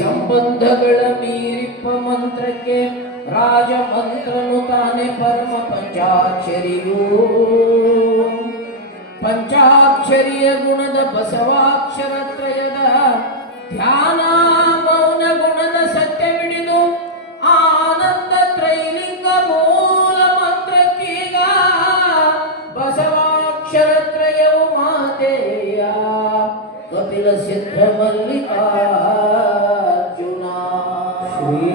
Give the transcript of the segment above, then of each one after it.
ಸಂಬಂಧಗಳ ಮೀರಿಪ್ಪ ಮಂತ್ರಕ್ಕೆ ರಾಜ ಮಂತ್ರನು ತಾನೆ ಪರಮ ಪಂಚಾಕ್ಷರಿಯೂ. ಪಂಚಾಕ್ಷರಿಯ ಗುಣದ ಬಸವಾಕ್ಷರತ್ರಯದ ಧ್ಯಾನ ಕಪಿಲ ಸಿದ್ಧ ಮಲ್ಲಿಕಾರ್ಜುನ ಶ್ರೀ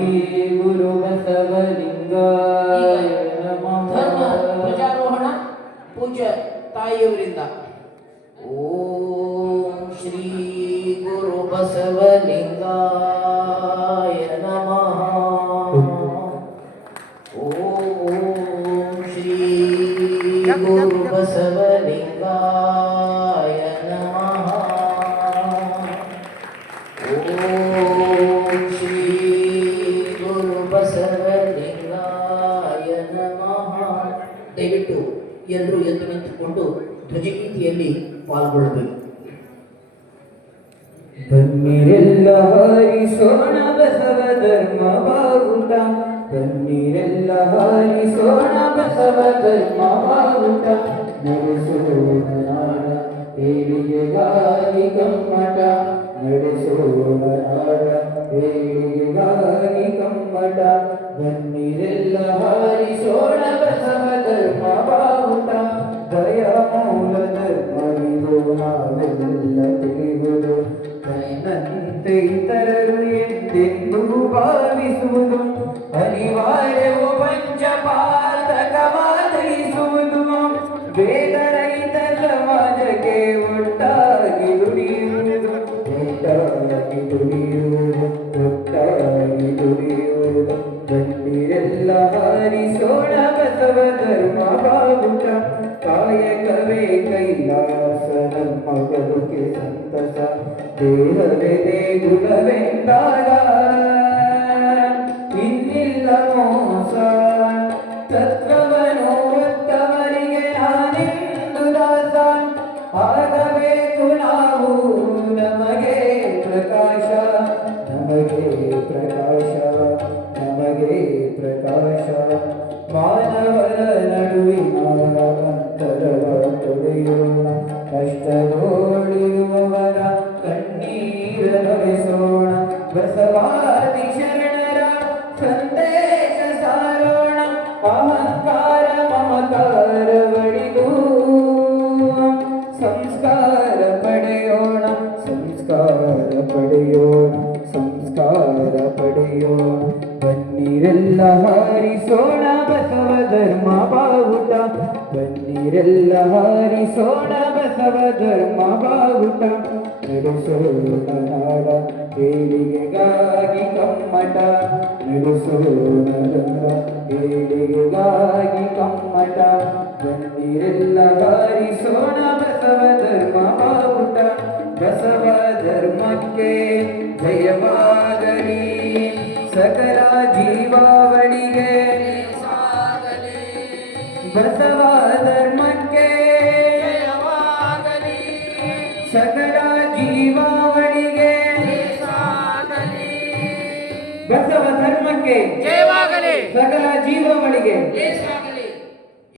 ಗುರು ಬಸವಲಿಂಗಾಯ ನಮಃ ಧರ್ಮ ಧ್ವಜಾರೋಹಣ ಪೂಜೆ ತಾಯಿಯವರಿಂದ ಓಂ ಶ್ರೀ ಗುರು ಬಸವಲಿಂಗಾಯ ನಮಃ ಓಂ ಶ್ರೀ ಗುರು ಬಸವಲಿಂಗಾಯ ಎಲ್ಲರೂ ಎದ್ದು ನಿಂತುಕೊಂಡು ಧ್ವಜಗೀತೆಯಲ್ಲಿ ಪಾಲ್ಗೊಳ್ಳಬೇಕು. ಬನ್ನಿರೆಲ್ಲ ಹಾರಿಸೋಣ ಬಸವ ಧರ್ಮ ಬಾವುಟ. ಬನ್ನಿರೆಲ್ಲ ಹಾರಿಸೋಣ ಬಸವ ಧರ್ಮ ಬಾವುಟ. ನಡೆಸೋಣ ನಾಡ ಏಳಿಗೆಗಾಗಿ ಕಮ್ಮಟ. ನಡೆಸೋಣ ನಾಡ ಏಳಿಗೆಗಾಗಿ ಕಮ್ಮಟ. ಬನ್ನಿರೆಲ್ಲ ಹಾರಿಸೋಣ ನಾವೆಲ್ಲ ತಿಳಿಯುವುದು ನನ್ನಂತೆ ಇತರರು ಎಂದೆಂದು ಭಾವಿಸುವುದು. ಅನಿವಾರ್ಯವು ಪಂಚಪಾತಕವಾದಯಿಸುವುದು ಸಮಾಜಕ್ಕೆ ಒಟ್ಟಾಗಿ ದುಡಿಯುವುದು. ಒಟ್ಟಾಗಿ ದುಡಿಯುವುದು ಒಟ್ಟಾಗಿ ದುಡಿಯುವುದು. ಬಂದಿರೆಲ್ಲ ಹಾರಿಸೋಣ ಬಸವ ಧರ್ಮ ಬಾವುಟ. ಕಾಯಕವೇ ಕೈಲಾಸ ನಮ್ಮ ಬದುಕೆ ಸಂತಸ ದೇಹವೇ ದೇಗುಲವೆಂದಾಗ ಇನ್ನಿಲ್ಲ ಮೋಸ ತತ್ವವನ್ನು ಒತ್ತವರಿಗೆ ನಾನೆಂದು ದಾಸ ಆಗಬೇಕು ನಾವು ನಮಗೆ ಪ್ರಕಾಶ ನಮಗೆ ತೊಳೆಯೋಣ ಕಷ್ಟದೋಳಿರುವವರ ಕಣ್ಣೀರ ನೊರೆಸೋಣ ಬಸವಾದಿ ಶರಣರ ಸಂದೇಶ ಸಾರೋಣ ಅಹಂಕಾರ ಮಮಕಾರ ಬಡಿದು ಸಂಸ್ಕಾರ ಪಡೆಯೋಣ ಸಂಸ್ಕಾರ ಪಡೆಯೋಣ ಸಂಸ್ಕಾರ ಪಡೆಯೋಣ ಬನ್ನಿರೆಲ್ಲ ಹಾರಿಸೋಣ ಬಸವ ಧರ್ಮ ಬಾವುಟ ಬನ್ನಿರೆಲ್ಲ ಹಾರಿಸೋಣ ಬಸವ ಧರ್ಮ ಬಾವುಟ. ನಡೆಸೋಣ ನಾಡ ಏಳಿಗೆಗಾಗಿ ಕಮ್ಮಟ. ನಡೆಸೋಣ ಹೇಳಿಗೆಗಾಗಿ ಕಮ್ಮಟ. ಬಂದಿರೆಲ್ಲ ಹಾರಿಸೋಣ ಬಸವ ಧರ್ಮ ಬಾವುಟ. ಬಸವ ಧರ್ಮಕ್ಕೆ ಜಯವಾಗಲಿ. ಸಕಲ ಜೀವಾವಳಿಗೆ ಬಸವ ಸಕಲ ಜೀವಗಳಿಗೆ